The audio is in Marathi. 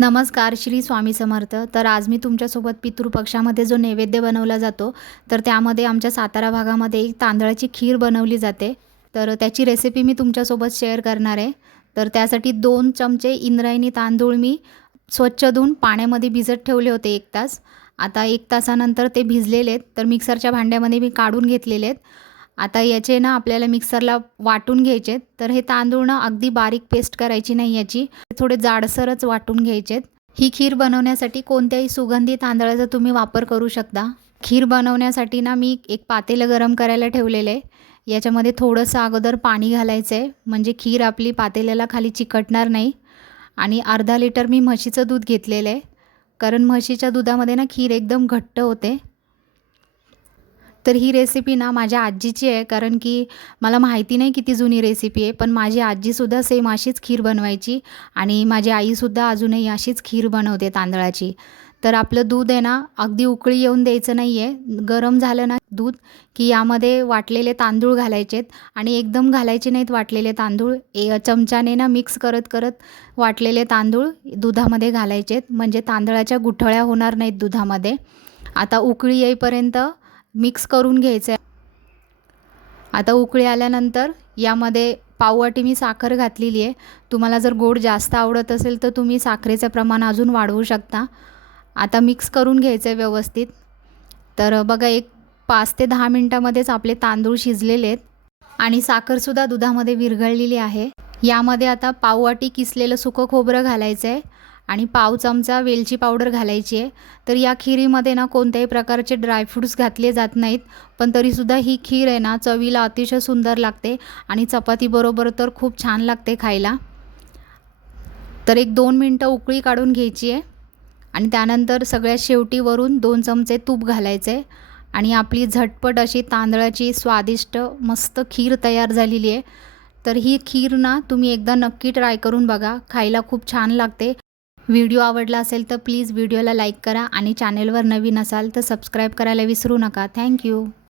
नमस्कार श्री स्वामी समर्थ. तर आज मी तुमच्यासोबत पितृपक्षामध्ये जो नैवेद्य बनवला जातो तर त्यामध्ये आमच्या सातारा भागामध्ये एक तांदळाची खीर बनवली जाते. तर त्याची रेसिपी मी तुमच्यासोबत शेअर करणार आहे. तर त्यासाठी दोन चमचे इंद्रायणी तांदूळ मी स्वच्छ धुवून पाण्यामध्ये भिजत ठेवले होते एक तास. आता एक तासानंतर ते भिजलेले आहेत. तर मिक्सरच्या भांड्यामध्ये मी काढून घेतलेले आहेत. आता याचे ना आपल्याला मिक्सरला वाटून घ्यायचे तर हे तांदूळ ना अगदी बारीक पेस्ट करायची नाही याची. थोडे जाडसरच वाटून घ्यायचे आहेत. ही खीर बनवण्यासाठी कोणत्याही सुगंधी तांदळाचा तुम्ही वापर करू शकता. खीर बनवण्यासाठी ना मी एक पातेलं गरम करायला ठेवलेलं आहे. याच्यामध्ये थोडंसं अगोदर पाणी घालायचं आहे. म्हणजे खीर आपली पातेल्याला खाली चिकटणार नाही. आणि अर्धा लिटर मी म्हशीचं दूध घेतलेलं आहे. कारण म्हशीच्या दुधामध्ये ना खीर एकदम घट्ट होते. तर ही रेसिपी ना माझ्या आजीची आहे कारण की मला माहिती नाही किती जुनी रेसिपी आहे पण माझी आजीसुद्धा सेम अशीच खीर बनवायची आणि माझी आईसुद्धा अजूनही अशीच खीर बनवते तांदळाची. तर आपलं दूध आहे ना अगदी उकळी येऊन द्यायचं नाही आहे गरम झालं ना दूध की यामध्ये वाटलेले तांदूळ घालायचे आहेत आणि एकदम घालायचे नाहीत वाटलेले तांदूळ. ए चमच्याने ना मिक्स करत करत वाटलेले तांदूळ दुधामध्ये घालायचेत. म्हणजे तांदळाच्या गुठळ्या होणार नाहीत दुधामध्ये. आता उकळी येईपर्यंत मिक्स करून घ्यायचं आहे आता उकळी आल्यानंतर यामध्ये पाववाटी मी साखर घातलेली आहे तुम्हाला जर गोड जास्त आवडत असेल तर तुम्ही साखरेचं प्रमाण अजून वाढवू शकता. आता मिक्स करून घ्यायचं आहे व्यवस्थित. तर बघा एक पाच ते दहा मिनटामध्येच आपले तांदूळ शिजलेले आहेत. आणि साखरसुद्धा दुधामध्ये विरघळलेली आहे. यामध्ये आता पाववाटी किसलेलं सुकं खोबरं घालायचं आहे आणि पाव चमचा वेलची पावडर घालायची आहे. तर या खिरीमध्ये ना कोणत्याही प्रकारचे ड्रायफ्रूट्स घातले जात नाहीत. पण तरीसुद्धा ही खीर आहे ना चवीला अतिशय सुंदर लागते आणि चपातीबरोबर तर खूप छान लागते खायला. तर एक दोन मिनटं उकळी काढून घ्यायची आहे. आणि त्यानंतर सगळ्यात शेवटीवरून दोन चमचे तूप घालायचे आणि आपली झटपट अशी तांदळाची स्वादिष्ट मस्त खीर तयार झालेली आहे. तर ही खीर ना तुम्ही एकदा नक्की ट्राय करून बघा. खायला खूप छान लागते. व्हिडिओ आवडला असेल तर प्लीज व्हिडिओला लाईक करा आणि चॅनेलवर नवीन असाल तर सबस्क्राईब करायला विसरू नका. थँक्यू